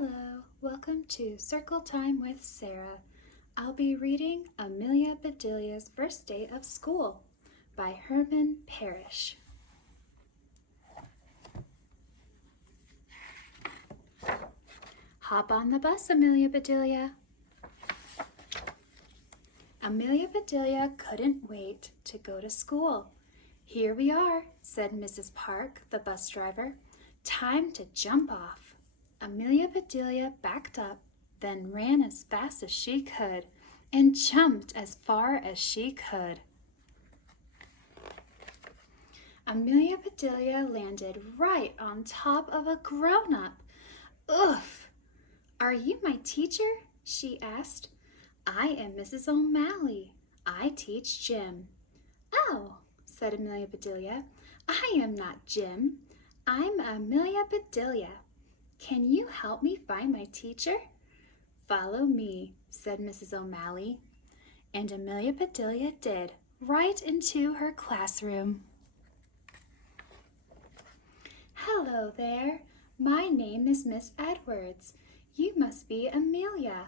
Hello, welcome to Circle Time with Sarah. I'll be reading Amelia Bedelia's First Day of School by Herman Parrish. Hop on the bus, Amelia Bedelia. Amelia Bedelia couldn't wait to go to school. Here we are, said Mrs. Park, the bus driver. Time to jump off. Amelia Bedelia backed up, then ran as fast as she could, and jumped as far as she could. Amelia Bedelia landed right on top of a grown-up. Oof! Are you my teacher? She asked. I am Mrs. O'Malley. I teach Jim. Oh, said Amelia Bedelia, I am not Jim. I'm Amelia Bedelia. Can you help me find my teacher? Follow me, said Mrs. O'Malley. And Amelia Bedelia did, right into her classroom. Hello there. My name is Miss Edwards. You must be Amelia.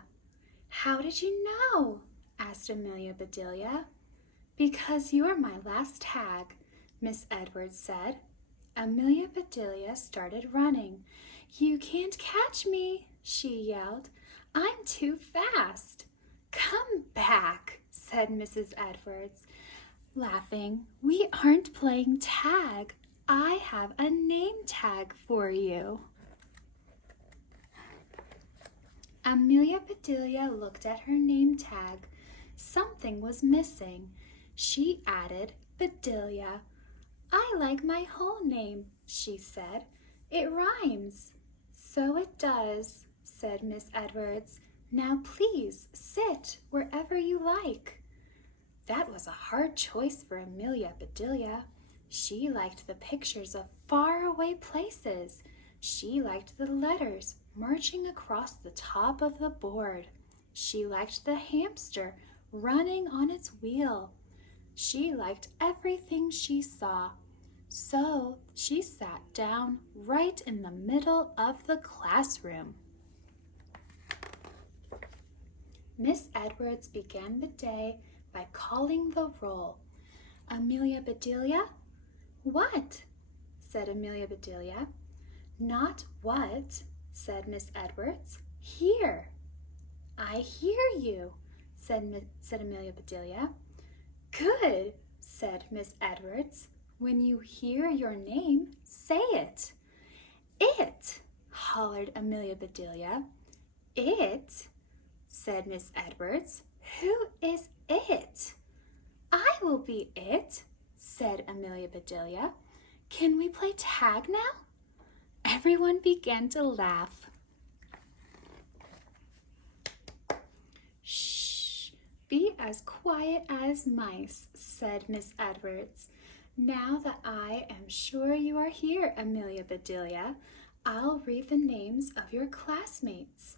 How did you know? Asked Amelia Bedelia. Because you're my last tag, Miss Edwards said. Amelia Bedelia started running. You can't catch me, she yelled. I'm too fast. Come back, said Mrs. Edwards, laughing. We aren't playing tag. I have a name tag for you. Amelia Bedelia looked at her name tag. Something was missing. She added Bedelia. I like my whole name, she said. It rhymes. So it does, said Miss Edwards. Now please sit wherever you like. That was a hard choice for Amelia Bedelia. She liked the pictures of faraway places. She liked the letters marching across the top of the board. She liked the hamster running on its wheel. She liked everything she saw. So she sat down right in the middle of the classroom. Miss Edwards began the day by calling the roll. Amelia Bedelia? What? Said Amelia Bedelia. Not what, said Miss Edwards. Here. I hear you, said Amelia Bedelia. Good, said Miss Edwards. When you hear your name, say it. It, hollered Amelia Bedelia. It, said Miss Edwards. Who is it? I will be it, said Amelia Bedelia. Can we play tag now? Everyone began to laugh. Shh, be as quiet as mice, said Miss Edwards. Now that I am sure you are here, Amelia Bedelia, I'll read the names of your classmates.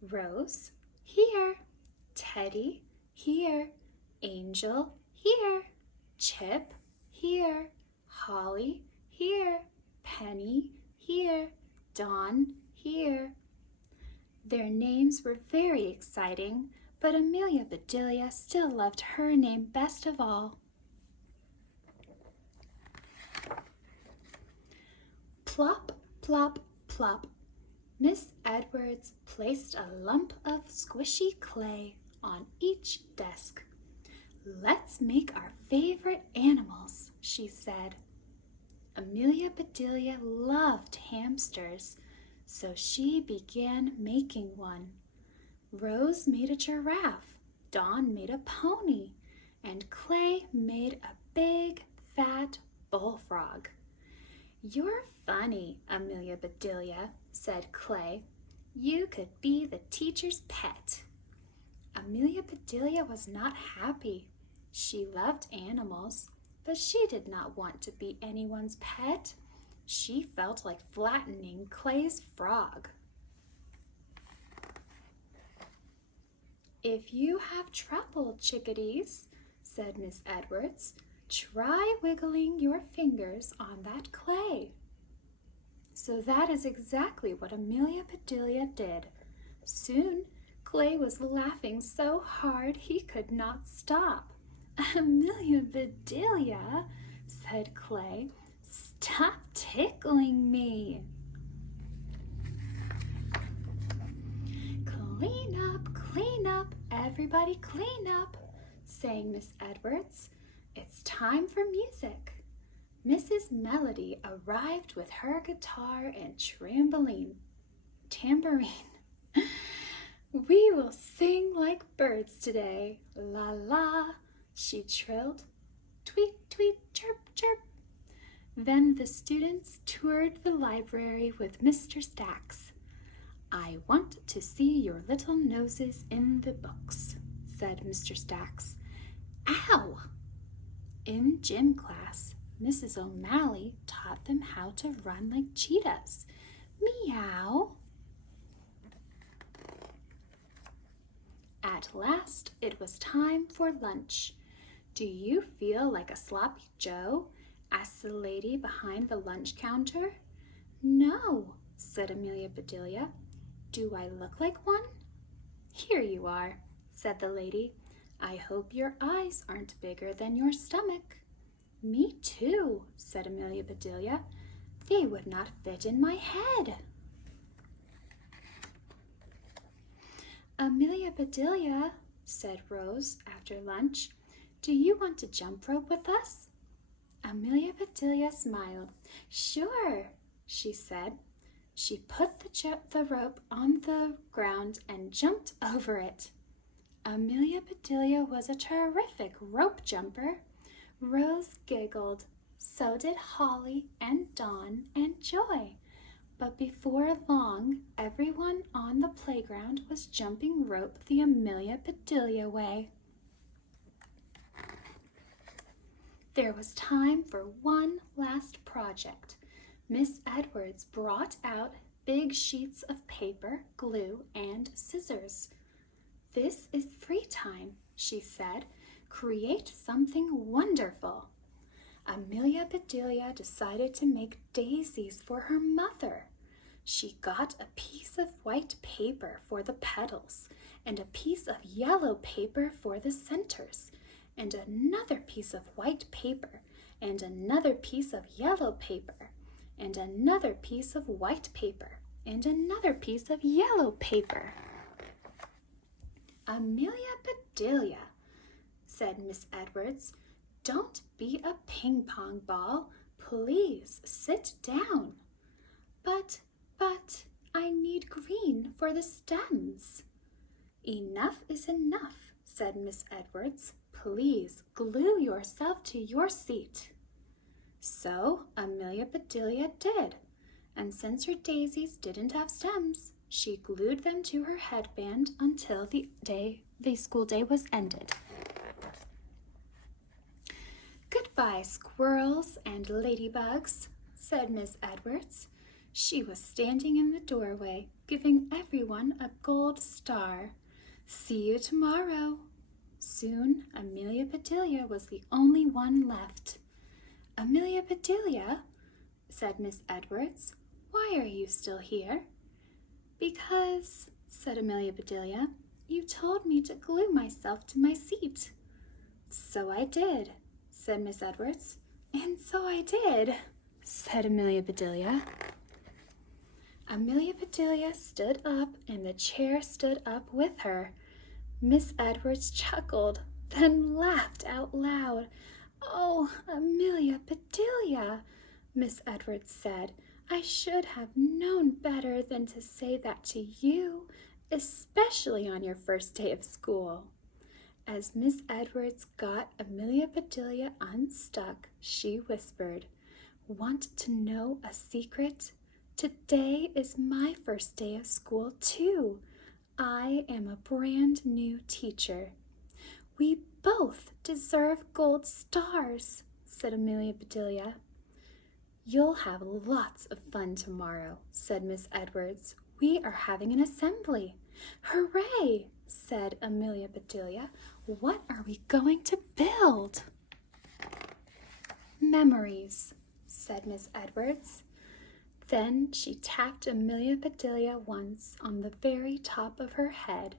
Rose, here. Teddy, here. Angel, here. Chip, here. Holly, here. Penny, here. Dawn, here. Their names were very exciting, but Amelia Bedelia still loved her name best of all. Plop, plop, plop. Miss Edwards placed a lump of squishy clay on each desk. Let's make our favorite animals, she said. Amelia Bedelia loved hamsters, so she began making one. Rose made a giraffe, Dawn made a pony, and Clay made a big, fat bullfrog. You're funny, Amelia Bedelia, said Clay. You could be the teacher's pet. Amelia Bedelia was not happy. She loved animals, but she did not want to be anyone's pet. She felt like flattening Clay's frog. If you have trouble, chickadees, said Miss Edwards, try wiggling your fingers on that clay. So that is exactly what Amelia Bedelia did. Soon, Clay was laughing so hard he could not stop. Amelia Bedelia, said Clay, stop tickling me. Clean up, everybody clean up, sang Miss Edwards. It's time for music. Mrs. Melody arrived with her guitar and tambourine. We will sing like birds today. La la, she trilled. Tweet, tweet, chirp, chirp. Then the students toured the library with Mr. Stacks. I want to see your little noses in the books, said Mr. Stacks. Ow! In gym class, Mrs. O'Malley taught them how to run like cheetahs. Meow! At last, it was time for lunch. Do you feel like a sloppy Joe? Asked the lady behind the lunch counter. No, said Amelia Bedelia. Do I look like one? Here you are, said the lady. I hope your eyes aren't bigger than your stomach. Me too, said Amelia Bedelia. They would not fit in my head. Amelia Bedelia, said Rose after lunch, do you want to jump rope with us? Amelia Bedelia smiled. Sure, she said. She put the rope on the ground and jumped over it. Amelia Bedelia was a terrific rope jumper. Rose giggled. So did Holly and Dawn and Joy. But before long, everyone on the playground was jumping rope the Amelia Bedelia way. There was time for one last project. Miss Edwards brought out big sheets of paper, glue, and scissors. This is free time, she said. Create something wonderful. Amelia Bedelia decided to make daisies for her mother. She got a piece of white paper for the petals, and a piece of yellow paper for the centers, and another piece of white paper, and another piece of yellow paper, and another piece of white paper, and another piece of yellow paper. Amelia Bedelia, said Miss Edwards, don't be a ping-pong ball. Please sit down. But I need green for the stems. Enough is enough, said Miss Edwards. Please glue yourself to your seat. So Amelia Bedelia did, and since her daisies didn't have stems, she glued them to her headband until the school day was ended. Goodbye, squirrels and ladybugs, said Miss Edwards. She was standing in the doorway, giving everyone a gold star. See you tomorrow. Soon, Amelia Bedelia was the only one left. Amelia Bedelia, said Miss Edwards, why are you still here? Because, said Amelia Bedelia, you told me to glue myself to my seat. So I did, said Miss Edwards. And so I did, said Amelia Bedelia. Amelia Bedelia stood up, and the chair stood up with her. Miss Edwards chuckled, then laughed out loud. Oh, Amelia Bedelia, Miss Edwards said, I should have known better than to say that to you, especially on your first day of school. As Miss Edwards got Amelia Bedelia unstuck, she whispered, Want to know a secret? Today is my first day of school, too. I am a brand new teacher. We both deserve gold stars, said Amelia Bedelia. You'll have lots of fun tomorrow, said Miss Edwards. We are having an assembly. Hooray, said Amelia Bedelia. What are we going to build? Memories, said Miss Edwards. Then she tapped Amelia Bedelia once on the very top of her head.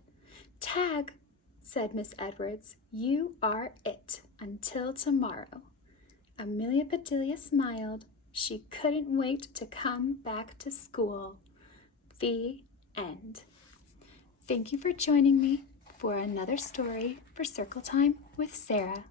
"Tag," said Miss Edwards, "you are it until tomorrow." Amelia Bedelia smiled. She couldn't wait to come back to school. The end. Thank you for joining me for another story for Circle Time with Sarah.